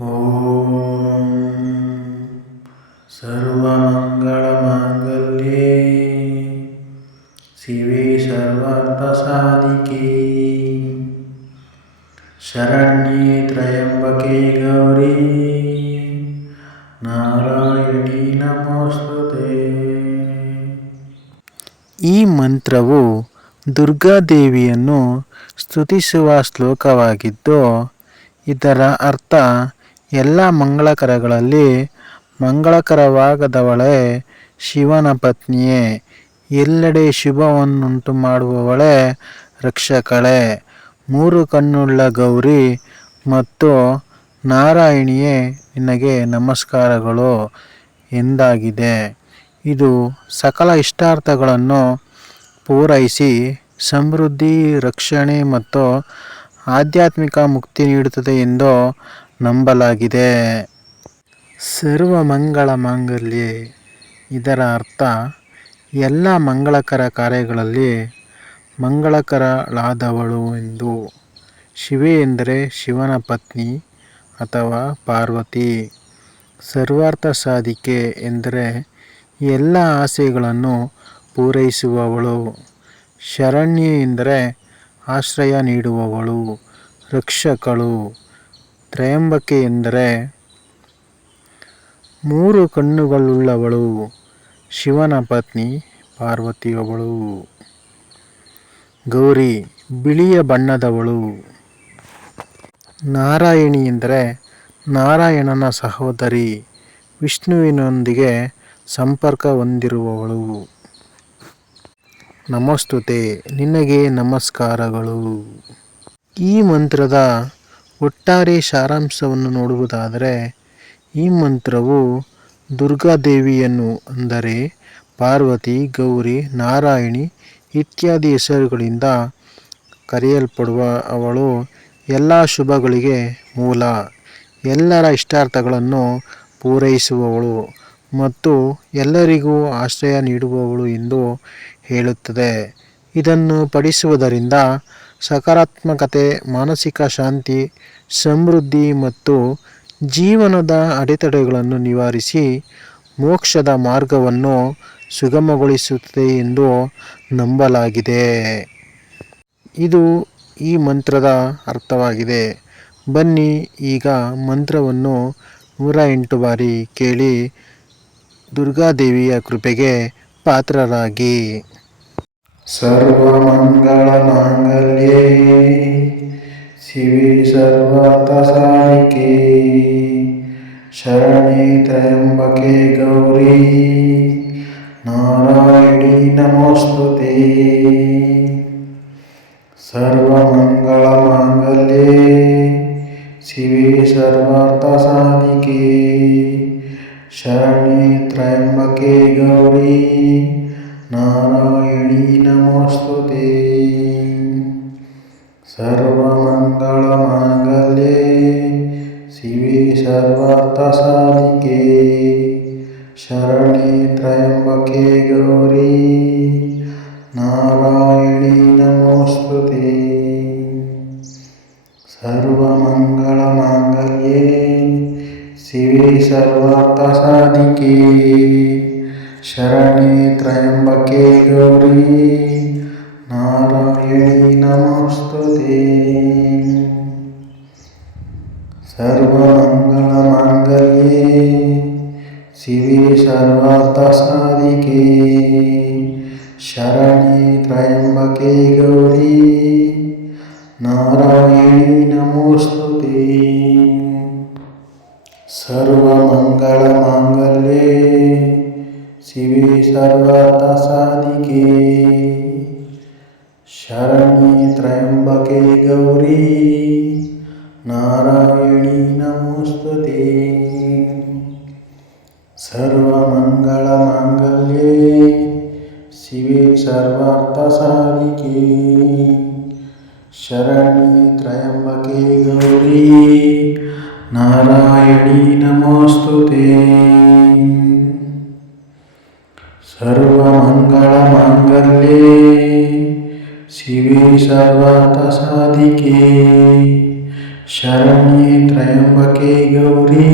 ಓಂ ಸರ್ವಮಂಗಳಮಾಂಗಲ್ಯೇ ಶಿವೆ ಸರ್ವಾರ್ಥಸಾಧಿಕೆ ಶರಣ್ಯೇ ತ್ರ್ಯಂಬಕೆ ಗೌರಿ ನಾರಾಯಣಿ ನಮೋಸ್ತುತೇ. ಈ ಮಂತ್ರವು ದುರ್ಗಾದೇವಿಯನ್ನು ಸ್ತುತಿಸುವ ಶ್ಲೋಕವಾಗಿದ್ದು, ಇದರ ಅರ್ಥ ಎಲ್ಲ ಮಂಗಳಕರಗಳಲ್ಲಿ ಮಂಗಳಕರವಾಗದವಳೇ, ಶಿವನ ಪತ್ನಿಯೇ, ಎಲ್ಲೆಡೆ ಶುಭವನ್ನುಂಟು ಮಾಡುವವಳೇ, ರಕ್ಷಕಳೇ, ಮೂರು ಕಣ್ಣುಳ್ಳ ಗೌರಿ ಮತ್ತು ನಾರಾಯಣಿಯೇ, ನಿನಗೆ ನಮಸ್ಕಾರಗಳು ಎಂದಾಗಿದೆ. ಇದು ಸಕಲ ಇಷ್ಟಾರ್ಥಗಳನ್ನು ಪೂರೈಸಿ ಸಮೃದ್ಧಿ, ರಕ್ಷಣೆ ಮತ್ತು ಆಧ್ಯಾತ್ಮಿಕ ಮುಕ್ತಿ ನೀಡುತ್ತದೆ ಎಂದು ನಂಬಲಾಗಿದೆ. ಸರ್ವಮಂಗಳ ಮಾಂಗಲ್ಯೆ, ಇದರ ಅರ್ಥ ಎಲ್ಲ ಮಂಗಳಕರ ಕಾರ್ಯಗಳಲ್ಲಿ ಮಂಗಳಕರಳಾದವಳು ಎಂದು. ಶಿವೆ ಎಂದರೆ ಶಿವನ ಪತ್ನಿ ಅಥವಾ ಪಾರ್ವತಿ. ಸರ್ವಾರ್ಥ ಸಾಧಿಕೆ ಎಂದರೆ ಎಲ್ಲ ಆಸೆಗಳನ್ನು ಪೂರೈಸುವವಳು. ಶರಣ್ಯೆ ಎಂದರೆ ಆಶ್ರಯ ನೀಡುವವಳು, ರಕ್ಷಕಳು. ತ್ರಯಂಬಕೆ ಎಂದರೆ ಮೂರು ಕಣ್ಣುಗಳುಳ್ಳವಳು, ಶಿವನ ಪತ್ನಿ ಪಾರ್ವತಿಯೊಬ್ಬಳು. ಗೌರಿ, ಬಿಳಿಯ ಬಣ್ಣದವಳು. ನಾರಾಯಣಿ ಎಂದರೆ ನಾರಾಯಣನ ಸಹೋದರಿ, ವಿಷ್ಣುವಿನೊಂದಿಗೆ ಸಂಪರ್ಕ ಹೊಂದಿರುವವಳು. ನಮೋಸ್ತುತೆ, ನಿನಗೆ ನಮಸ್ಕಾರಗಳು. ಈ ಮಂತ್ರದ ಒಟ್ಟಾರೆ ಸಾರಾಂಶವನ್ನು ನೋಡುವುದಾದರೆ, ಈ ಮಂತ್ರವು ದುರ್ಗಾದೇವಿಯನ್ನು ಅಂದರೆ ಪಾರ್ವತಿ, ಗೌರಿ, ನಾರಾಯಣಿ ಇತ್ಯಾದಿ ಹೆಸರುಗಳಿಂದ ಕರೆಯಲ್ಪಡುವ ಅವಳು ಎಲ್ಲ ಶುಭಗಳಿಗೆ ಮೂಲ, ಎಲ್ಲರ ಇಷ್ಟಾರ್ಥಗಳನ್ನು ಪೂರೈಸುವವಳು ಮತ್ತು ಎಲ್ಲರಿಗೂ ಆಶ್ರಯ ನೀಡುವವಳು ಎಂದು ಹೇಳುತ್ತದೆ. ಇದನ್ನು ಪಠಿಸುವುದರಿಂದ ಸಕಾರಾತ್ಮಕತೆ, ಮಾನಸಿಕ ಶಾಂತಿ, ಸಮೃದ್ಧಿ ಮತ್ತು ಜೀವನದ ಅಡೆತಡೆಗಳನ್ನು ನಿವಾರಿಸಿ ಮೋಕ್ಷದ ಮಾರ್ಗವನ್ನು ಸುಗಮಗೊಳಿಸುತ್ತದೆ ಎಂದು ನಂಬಲಾಗಿದೆ. ಇದು ಈ ಮಂತ್ರದ ಅರ್ಥವಾಗಿದೆ. ಬನ್ನಿ ಈಗ ಮಂತ್ರವನ್ನು 108 ಬಾರಿ ಕೇಳಿ ದುರ್ಗಾದೇವಿಯ ಕೃಪೆಗೆ ಪಾತ್ರರಾಗಿ. ಸರ್ವಮಂಗಳ ಮಾಂಗಲ್ಯೇ ಶಿವೆ ಸರ್ವಾರ್ಥಸಾಧಿಕೆ ಶರಣ್ಯೇ ತ್ರ್ಯಂಬಕೆ ಗೌರಿ ನಾರಾಯಣಿ ನಮೋಸ್ತುತೇ. ಸರ್ವಮಂಗಳ ಮಾಂಗಲ್ಯೇ ಶಿವೆ ಸರ್ವಾರ್ಥಸಾಧಿಕೆ ಶರಣ್ಯೇ ತ್ರ್ಯಂಬಕೆ ಗೌರಿ ನಾರಾಯಣಿ ನಮೋಸ್ತುತೇ. ಸರ್ವಮಂಗಳ ಮಾಂಗಲ್ಯೇ ಶಿವೆ ಸರ್ವಾರ್ಥಸಾಧಿಕೆ ಶರಣ್ಯೇ ತ್ರ್ಯಂಬಕೆ ಗೌರಿ ನಾರಾಯಣಿ ನಮೋಸ್ತುತೇ. ಸರ್ವಮಂಗಳ ಮಾಂಗಲ್ಯೇ ಶಿವೆ ಸರ್ವಾರ್ಥಸಾಧಿಕೆ ಶರಣ್ಯೇ ತ್ರ್ಯಂಬಕೆ ಗೌರಿ ನಾರಾಯಣಿ ನಮೋಸ್ತುತೇ. ಸರ್ವಮಂಗಳ ಮಾಂಗಲ್ಯೇ ಶಿವೆ ಸರ್ವಾರ್ಥಸಾಧಿಕೆ ಶರಣ್ಯೇ ತ್ರ್ಯಂಬಕೆ ಗೌರಿ ನಾರಾಯಣಿ ನಮೋಸ್ತುತೇ. ಸರ್ವಮಂಗಳ ಮಾಂಗಲ್ಯೇ ಶಿವೆ ಸರ್ವಾರ್ಥಸಾಧಿಕೆ ಶರಣ್ಯೇ ತ್ರ್ಯಂಬಕೆ ಗೌರಿ ನಾರಾಯಣಿ ನಮೋಸ್ತುತೇ. ಸರ್ವಮಂಗಳ ಮಾಂಗಲ್ಯೇ ಶಿವೆ ಸರ್ವಾರ್ಥಸಾಧಿಕೆ ಶರಣ್ಯೇ ತ್ರ್ಯಂಬಕೆ ಗೌರಿ ನಾರಾಯಣಿ ನಮೋಸ್ತುತೇ. ಸರ್ವಮಂಗಳ ಮಾಂಗಲ್ಯೇ ಶಿವೆ ಸರ್ವಾರ್ಥಸಾಧಿಕೆ ಶರಣ್ಯೇ ತ್ರ್ಯಂಬಕೆ ಗೌರಿ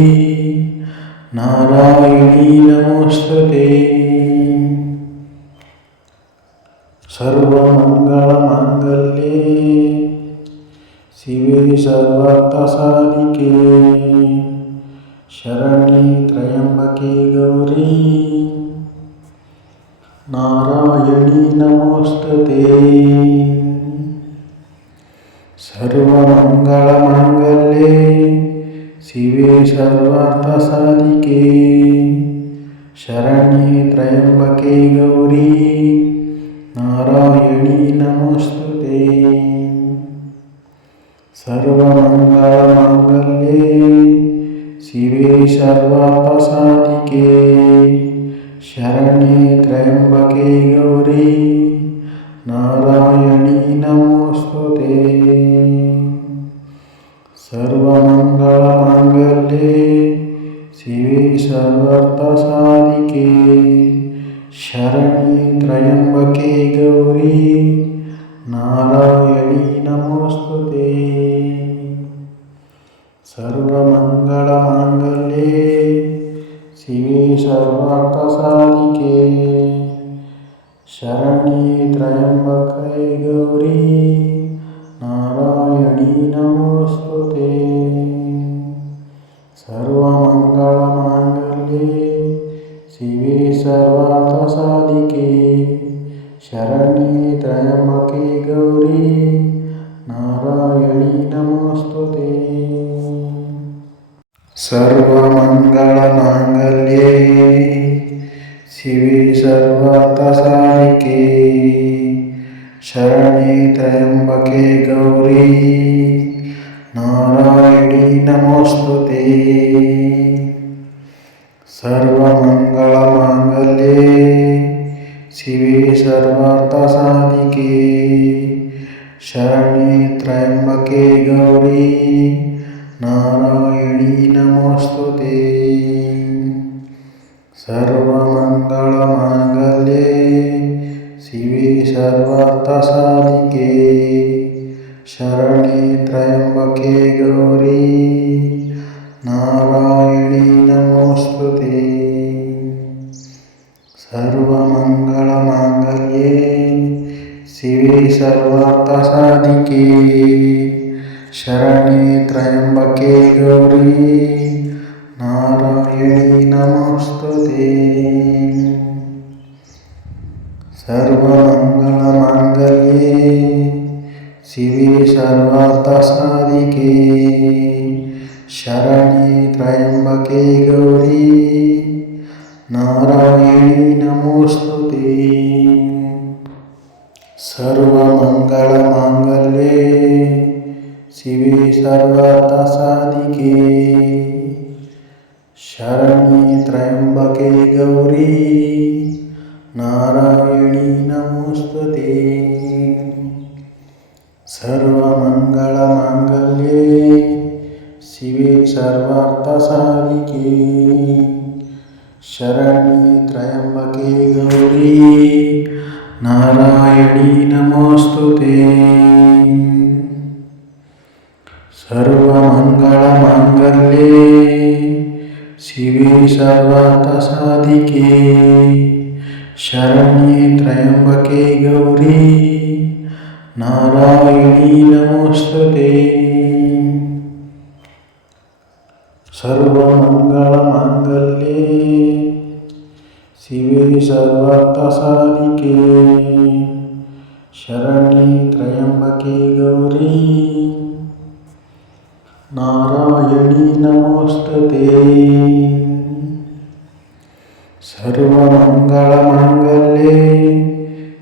ನಾರಾಯಣೀ ನಮೋಸ್ತುತೇ. ಸರ್ವಮಂಗಳಮಾಂಗಲ್ಯೇ ಶಿವೆ ಸರ್ವಾರ್ಥಸಾಧಿಕೆ ಶರಣ್ಯೇ ತ್ರ್ಯಂಬಕೆ ಗೌರಿ ನಾರಾಯಣೀ ನಮೋಸ್ತುತೇ. ಸರ್ವಮಂಗಳಮಾಂಗಲ್ಯೇ ಶಿವೆ ಸರ್ವಾರ್ಥಸಾಧಿಕೆ ಶರಣ್ಯೇ ತ್ರ್ಯಂಬಕೆ ಗೌರಿ ನಾರಾಯಣೀ ನಮೋಸ್ತುತೇ. ಸರ್ವಮಂಗಳಮಾಂಗಲ್ಯೇ ಶಿವೆ ಸರ್ವಾರ್ಥಸಾಧಿಕೆ ಶರಣ್ಯೇ ತ್ರ್ಯಂಬಕೆ ಗೌರಿ ನಾರಾಯಣೀ ನಮೋಸ್ತುತೇ. ಸರ್ವಮಂಗಳಮಾಂಗಲ್ಯೇ ಶಿವೆ ಸರ್ವಾರ್ಥಸಾಧಿಕೆ ಶರಣ್ಯೇ ತ್ರ್ಯಂಬಕೆ ಗೌರಿ ನಾರಾಯಣೀ ನಮೋಸ್ತುತೇ. ಸರ್ವಮಂಗಳಮಾಂಗಲ್ಯೇ ಶಿವೆ ಸರ್ವಾರ್ಥಸಾಧಿಕೆ ಶರಣ್ಯೇ ತ್ರ್ಯಂಬಕೆ ಗೌರಿ ನಾರಾಯಣೀ ನಮೋಸ್ತುತೇ. ಸರ್ವಮಂಗಳಮಾಂಗಲ್ಯೇ ಶಿವೆ ಸರ್ವಾರ್ಥಸಾಧಿಕೆ ಶರಣ್ಯೇ ತ್ರ್ಯಂಬಕೆ ಗೌರಿ ನಾರಾಯಣೀ ನಮೋಸ್ತುತೇ. ಸರ್ವಮಂಗಳಮಾಂಗಲ್ಯೇ ಶಿವೆ ಸರ್ವಾರ್ಥಸಾಧಿಕೆ ಶರಣ್ಯೇ ತ್ರ್ಯಂಬಕೆ ಗೌರಿ ನಾರಾಯಣೀ ನಮೋಸ್ತುತೇ. ಸರ್ವಮಂಗಳಮಾಂಗಲ್ಯೇ ಶಿವೆ ಸರ್ವಾರ್ಥಸಾಧಿಕೆ ಶರಣ್ಯೇ ತ್ರ್ಯಂಬಕೆ ಗೌರಿ ನಾರಾಯಣೀ ನಮೋಸ್ತುತೇ. ಸರ್ವಮಂಗಳಮಾಂಗಲ್ಯೇ ಶಿವೆ ಸರ್ವಾರ್ಥಸಾಧಿಕೆ ಶರಣ್ಯೇ ತ್ರ್ಯಂಬಕೆ ಗೌರಿ ನಾರಾಯಣೀ ನಮೋಸ್ತುತೇ. ಸರ್ವಮಂಗಳಮಾಂಗಲ್ಯೇ ಶಿವೆ ಸರ್ವಾರ್ಥಸಾಧಿಕೆ ಶರಣ್ಯೇ ತ್ರ್ಯಂಬಕೆ ಗೌರಿ ನಾರಾಯಣೀ ನಮೋಸ್ತುತೇ. ಸರ್ವಮಂಗಳಮಾಂಗಲ್ಯೇ ಶಿವೆ ಸರ್ವಾರ್ಥಸಾಧಿಕೆ ಶರಣ್ಯೇ ತ್ರ್ಯಂಬಕೆ ಗೌರಿ ನಾರಾಯಣೀ ನಮೋಸ್ತುತೇ. ಸರ್ವಮಂಗಳಮಾಂಗಲ್ಯೇ ಶಿವೆ ಸರ್ವಾರ್ಥಸಾಧಿಕೆ ಶರಣ್ಯೇ ತ್ರ್ಯಂಬಕೆ ಗೌರಿ ನಾರಾಯಣೀ ನಮೋಸ್ತುತೇ. ಸರ್ವಮಂಗಳಮಾಂಗಲ್ಯೇ ಶಿವೆ ಸರ್ವಾರ್ಥಸಾಧಿಕೆ ಶರಣ್ಯೇ ತ್ರ್ಯಂಬಕೆ ಗೌರಿ ನಾರಾಯಣೀ ನಮೋಸ್ತುತೇ. ಸರ್ವಮಂಗಳಮಾಂಗಲ್ಯೇ ಶಿವೆ ಸರ್ವಾರ್ಥಸಾಧಿಕೆ ಶರಣ್ಯೇ ತ್ರ್ಯಂಬಕೆ ಗೌರಿ ನಾರಾಯಣೀ ನಮೋಸ್ತುತೇ. ಸರ್ವಮಂಗಳಮಾಂಗಲ್ಯೇ ಶಿವೆ ಸರ್ವಾರ್ಥಸಾಧಿಕೆ ಶರಣ್ಯೇ ತ್ರ್ಯಂಬಕೆ ಗೌರಿ ನಾರಾಯಣೀ ನಮೋಸ್ತುತೇ. ಸರ್ವಮಂಗಳಮಾಂಗಲ್ಯೇ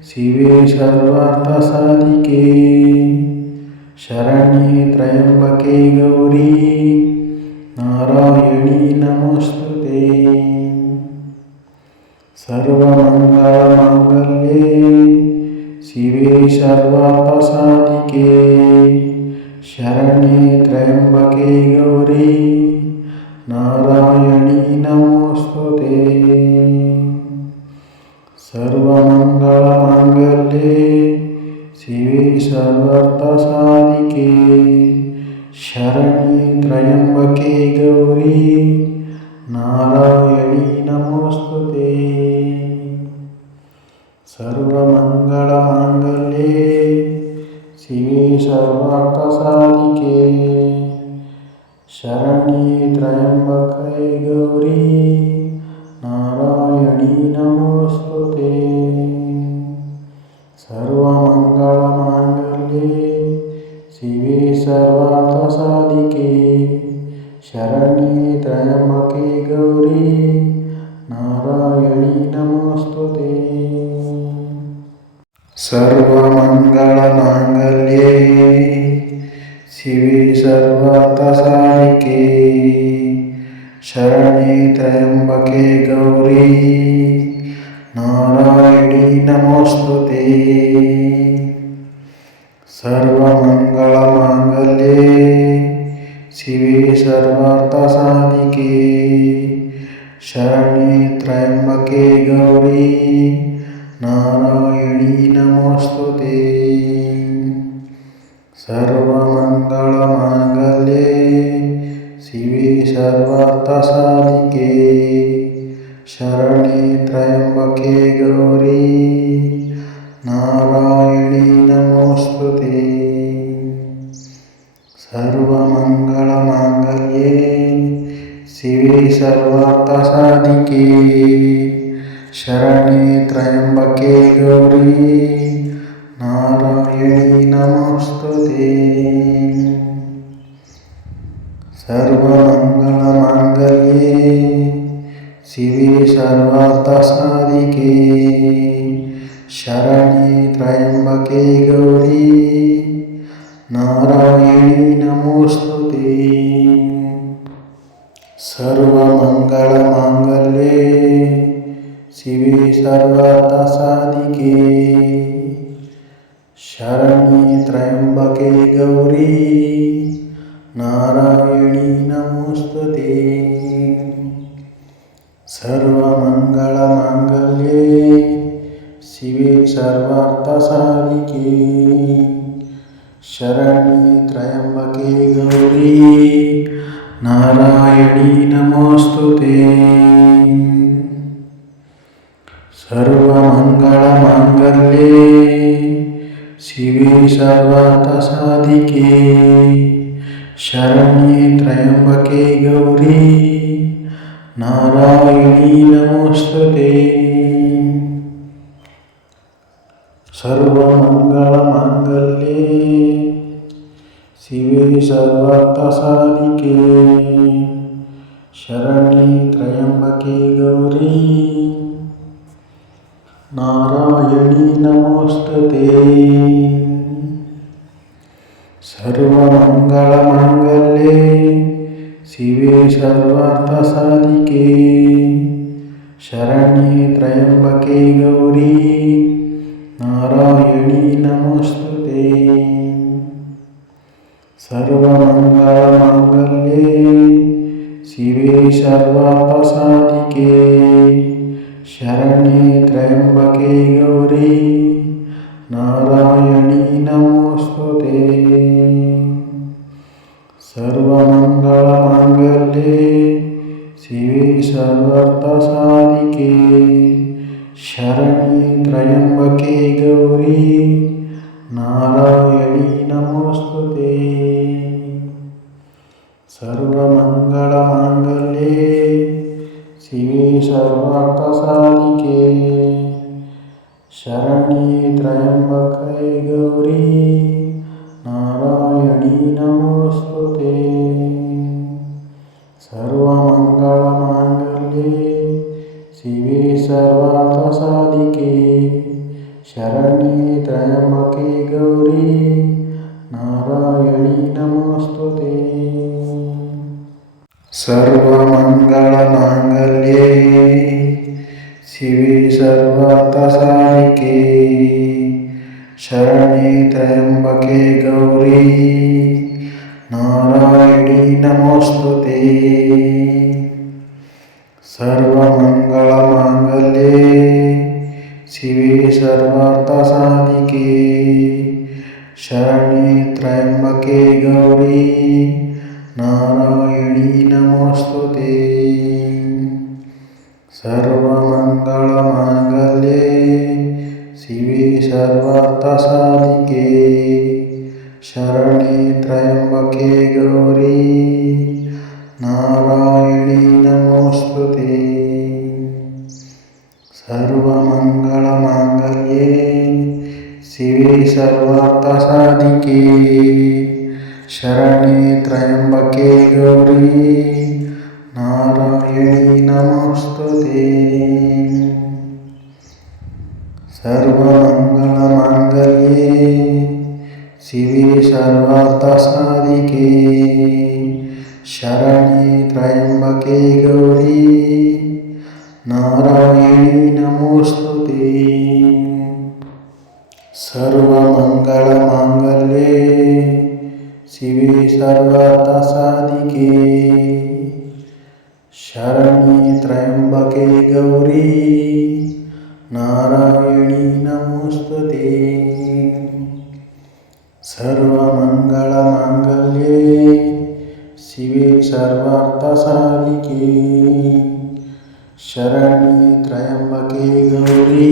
ಶಿವೆ ಸರ್ವಾರ್ಥಸಾಧಿಕೆ ಶರಣ್ಯೇ ತ್ರ್ಯಂಬಕೆ ಗೌರಿ ನಾರಾಯಣೀ ನಮೋಸ್ತುತೇ. ಸರ್ವಮಂಗಳಮಾಂಗಲ್ಯೇ ಶಿವೆ ಸರ್ವಾರ್ಥಸಾಧಿಕೆ ಶರಣ್ಯೇ ತ್ರ್ಯಂಬಕೆ ಗೌರಿ ನಾರಾಯಣೀ ನಮೋಸ್ತುತೇ. ಸರ್ವಮಂಗಳಮಾಂಗಲ್ಯೇ ಶಿವೆ ಸರ್ವಾರ್ಥಸಾಧಿಕೆ ಶರಣ್ಯೇ ಗೌರಿ ನಾರಾಯಣಿ ನಮೋಸ್ತುತೇ. ಸರ್ವಮಂಗಳಮಾಂಗಲ್ಯೇ ಶಿವೆ ಸರ್ವಾರ್ಥಸಾಧಿಕೆ ಶರಣ್ಯೇ ತ್ರ್ಯಂಬಕೆ ಗೌರಿ ನಾರಾಯಣಿ ನಮೋಸ್ತುತೇ. ಸರ್ವಮಂಗಳಮಾಂಗಲ್ಯೇ ಶಿವೆ ಸರ್ವಾರ್ಥಸಾಧಿಕೆ ಶರಣ್ಯೇ ತ್ರ್ಯಂಬಕೆ ಗೌರಿ ನಾರಾಯಣಿ ನಮೋಸ್ತುತೇ. ಸರ್ವಮಂಗಳಮಾಂಗಲ್ಯೇ ಶಿವೆ ಸರ್ವಾರ್ಥಸಾಧಿಕೆ ಶರಣ್ಯೇ ತ್ರ್ಯಂಬಕೆ ಗೌರಿ ನಾರಾಯಣಿ ನಮೋಸ್ತುತೇ. ಸರ್ವಮಂಗಳಮಾಂಗಲ್ಯೇ ಶಿವೆ ಸರ್ವಾರ್ಥಸಾಧಿಕೆ ಶರಣ್ಯೇ ತ್ರ್ಯಂಬಕೆ ಗೌರಿ ನಾರಾಯಣಿ ನಮೋಸ್ತುತೇ. ಸರ್ವಮಂಗಳಮಾಂಗಲ್ಯೇ ಶಿವೆ ಸರ್ವಾರ್ಥಸಾಧಿಕೆ ಶರಣ್ಯೇ ತ್ರ್ಯಂಬಕೆ ಗೌರಿ ನಾರಾಯಣಿ ನಮೋಸ್ತುತೇ. ಸರ್ವಮಂಗಳಮಾಂಗಲ್ಯೇ ಶಿವೆ ಸರ್ವಾರ್ಥಸಾಧಿಕೆ ಶರಣ್ಯೇ ತ್ರ್ಯಂಬಕೆ ಗೌರಿ ನಾರಾಯಣಿ ನಮೋಸ್ತುತೇ. ಸರ್ವಮಂಗಳಮಾಂಗಲ್ಯೇ ಶಿವೆ ಸರ್ವಾರ್ಥಸಾಧಿಕೆ ಶರಣ್ಯೇ ತ್ರ್ಯಂಬಕೆ ಗೌರಿ ನಾರಾಯಣಿ ನಮೋಸ್ತುತೇ. ಸರ್ವಮಂಗಳಮಾಂಗಲ್ಯೇ ಶಿವೆ ಸರ್ವಾರ್ಥಸಾಧಿಕೆ ಶರಣ್ಯೇ ತ್ರ್ಯಂಬಕೆ ಗೌರಿ ನಾರಾಯಣಿ ನಮೋಸ್ತುತೇ. ಸರ್ವಮಂಗಳಮಾಂಗಲ್ಯೇ ಶಿವೆ ಸರ್ವಾರ್ಥಸಾಧಿಕೆ ಶರಣ್ಯೇ ತ್ರ್ಯಂಬಕೆ ಗೌರಿ ನಾರಾಯಣಿ ನಮೋಸ್ತುತೇ. ಸರ್ವಮಂಗಳಮಾಂಗಲ್ಯೇ ಶಿವೆ ಸರ್ವಾರ್ಥಸಾಧಿಕೆ ಶರಣ್ಯೇ ತ್ರ್ಯಂಬಕೆ ಗೌರಿ ನಾರಾಯಣಿ ನಮೋಸ್ತುತೇ. ಸರ್ವಮಂಗಳಮಾಂಗಲ್ಯೇ ಶಿವೆ ಸರ್ವಾರ್ಥಸಾಧಿಕೆ ಶರಣ್ಯೇ ತ್ರ್ಯಂಬಕೆ ಗೌರಿ ನಾರಾಯಣಿ ನಮೋಸ್ತುತೇ. ಸರ್ವಮಂಗಳಮಾಂಗಲ್ಯೇ ಶಿವೆ ಸರ್ವಾರ್ಥಸಾಧಿಕೆ ಶರಣ್ಯೇ ತ್ರ್ಯಂಬಕೆ ಗೌರಿ ನಾರಾಯಣಿ ನಮೋಸ್ತುತೇ. ಸರ್ವಮಂಗಳಮಾಂಗಲ್ಯೇ ಶಿವೆ ಸರ್ವಾರ್ಥಸಾಧಿಕೆ ಶರಣ್ಯೇ ತ್ರ್ಯಂಬಕೆ ಗೌರಿ ನಾರಾಯಣಿ ನಮೋಸ್ತುತೇ. ಸರ್ವಮಂಗಳಮಾಂಗಲ್ಯೇ ಶಿವೆ ಸರ್ವಾರ್ಥಸಾಧಿಕೆ ಶರಣ್ಯೇ ತ್ರ್ಯಂಬಕೆ ಗೌರಿ ನಾರಾಯಣಿ ನಮೋಸ್ತುತೇ. ಸರ್ವಮಂಗಳಮಾಂಗಲ್ಯೇ ಶಿವೆ ಸರ್ವಾರ್ಥಸಾಧಿಕೆ ಶರಣ್ಯೇ ತ್ರ್ಯಂಬಕೆ ಗೌರಿ ನಾರಾಯಣಿ ನಮೋಸ್ತುತೇ. ಸರ್ವಮಂಗಳಮಾಂಗಲ್ಯೇ ಶಿವೆ ಸರ್ವಾರ್ಥಸಾಧಿಕೆ ಶರಣ್ಯೇ ತ್ರ್ಯಂಬಕೆ ಗೌರಿ ನಾರಾಯಣಿ ನಮೋಸ್ತುತೇ. ಸರ್ವಮಂಗಳಮಾಂಗಲ್ಯೇ ಶಿವೆ ಸರ್ವಾರ್ಥಸಾಧಿಕೆ ಶರಣ್ಯೇ ತ್ರ್ಯಂಬಕೆ ಗೌರಿ ನಾರಾಯಣಿ ನಮೋಸ್ತುತೇ. ಸರ್ವಮಂಗಳಮಾಂಗಲ್ಯೇ ಶಿವೆ ಸರ್ವಾರ್ಥಸಾಧಿಕೆ ಶರಣ್ಯೇ ತ್ರ್ಯಂಬಕೆ ಗೌರಿ ನಾರಾಯಣೀ ನಮೋಸ್ತುತೇ. ಸರ್ವಮಂಗಳಮಾಂಗಲ್ಯೇ ಶಿವೆ ಸರ್ವಾರ್ಥಸಾಧಿಕೆ ಶರಣ್ಯೇ ತ್ರ್ಯಂಬಕೆ ಗೌರಿ ನಾರಾಯಣೀ ನಮೋಸ್ತುತೇ. ಸರ್ವಮಂಗಳಮಾಂಗಲ್ಯೇ ಶಿವೆ ಸರ್ವಾರ್ಥಸಾಧಿಕೆ ಶರಣ್ಯೇ ತ್ರ್ಯಂಬಕೆ ಗೌರಿ ನಾರಾಯಣೀ ನಮೋಸ್ತುತೇ. ಸರ್ವಮಂಗಳಮಾಂಗಲ್ಯೇ ಶಿವೆ ಸರ್ವಾರ್ಥಸಾಧಿಕೆ ಶರಣ್ಯೇ ತ್ರ್ಯಂಬಕೆ ಗೌರಿ ನಾರಾಯಣೀ ನಮೋಸ್ತುತೇ. ಸರ್ವಮಂಗಳಮಾಂಗಲ್ಯೇ ಶಿವೆ ಸರ್ವಾರ್ಥಸಾಧಿಕೆ ಶರಣ್ಯೇ ತ್ರ್ಯಂಬಕೆ ಗೌರಿ ನಾರಾಯಣೀ ನಮೋಸ್ತುತೇ. ಸರ್ವಮಂಗಳಮಾಂಗಲ್ಯೇ ಶಿವೆ ಸರ್ವಾರ್ಥಸಾಧಿಕೆ ಶರಣ್ಯೇ ತ್ರ್ಯಂಬಕೆ ಗೌರಿ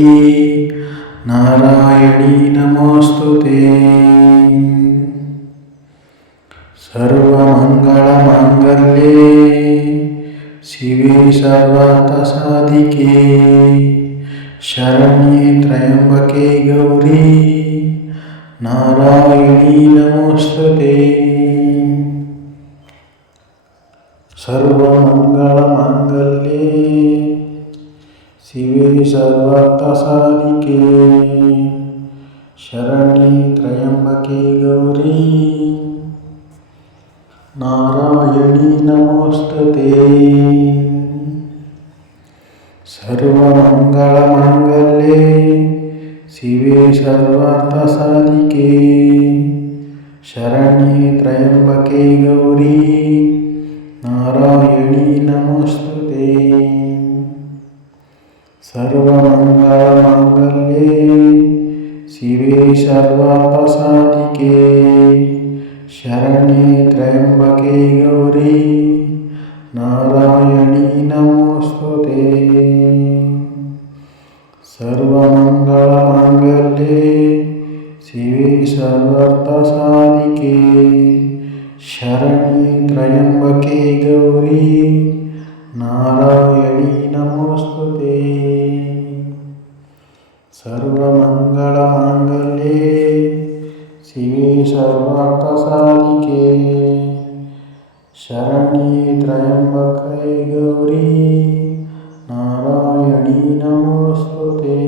ನಾರಾಯಣೀ ನಮೋಸ್ತುತೇ. ಸರ್ವಮಂಗಳಮಾಂಗಲ್ಯೇ ಶಿವೆ ಸರ್ವಾರ್ಥಸಾಧಿಕೆ ಶರಣ್ಯೇ ತ್ರ್ಯಂಬಕೆ ಗೌರಿ ನಾರಾಯಣೀ ನಮೋಸ್ತುತೇ. ಸರ್ವಮಂಗಳಮಾಂಗಲ್ಯೇ ಶಿವೆ ಸರ್ವಾರ್ಥಸಾಧಿಕೆ ಶರಣ್ಯೇ ತ್ರ್ಯಂಬಕೆ ಗೌರಿ ನಾರಾಯಣೀ ನಮೋಸ್ತುತೇ. ಸರ್ವಮಂಗಳಮಾಂಗಲ್ಯೇ ಶಿವೆ ಸರ್ವಾರ್ಥಸಾಧಿಕೆ ಶರಣ್ಯೇ ತ್ರ್ಯಂಬಕೆ ಗೌರಿ ನಾರಾಯಣೀ ನಮೋಸ್ತುತೇ. ಸರ್ವಮಂಗಳಮಾಂಗಲ್ಯೇ ಶಿವೆ ಸರ್ವಾರ್ಥಸಾಧಿಕೆ ಶರಣ್ಯೇ ತ್ರ್ಯಂಬಕೆ ಗೌರಿ ನಾರಾಯಣೀ ನಮೋಸ್ತುತೇ. ಸರ್ವಮಂಗಳಮಾಂಗಲ್ಯೇ ಶಿವೆ ಸರ್ವಾರ್ಥಸಾಧಿಕೆ ಶರಣ್ಯೇ ತ್ರ್ಯಂಬಕೆ ಗೌರಿ ನಾರಾಯಣೀ ನಮೋಸ್ತುತೇ. ಸರ್ವಮಂಗಳಮಾಂಗಲ್ಯೇ ಶಿವೆ ಸರ್ವಾರ್ಥಸಾಧಿಕೆ ಶರಣ್ಯೇ ತ್ರ್ಯಂಬಕೆ ಗೌರಿ ನಾರಾಯಣೀ ನಮೋಸ್ತುತೇ.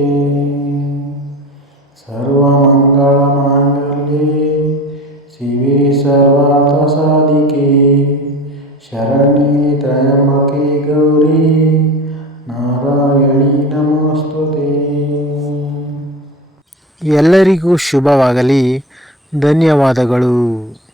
ಸರ್ವಮಂಗಳಮಾಂಗಲ್ಯೇ ಶಿವೆ ಸರ್ವಾರ್ಥಸಾಧಿಕೆ ಶರಣ್ಯೇ ತ್ರ್ಯಂಬಕೆ ಗೌರಿ ನಾರಾಯಣೀ ನಮೋಸ್ತುತೇ. ಎಲ್ಲರಿಗೂ ಶುಭವಾಗಲಿ. ಧನ್ಯವಾದಗಳು.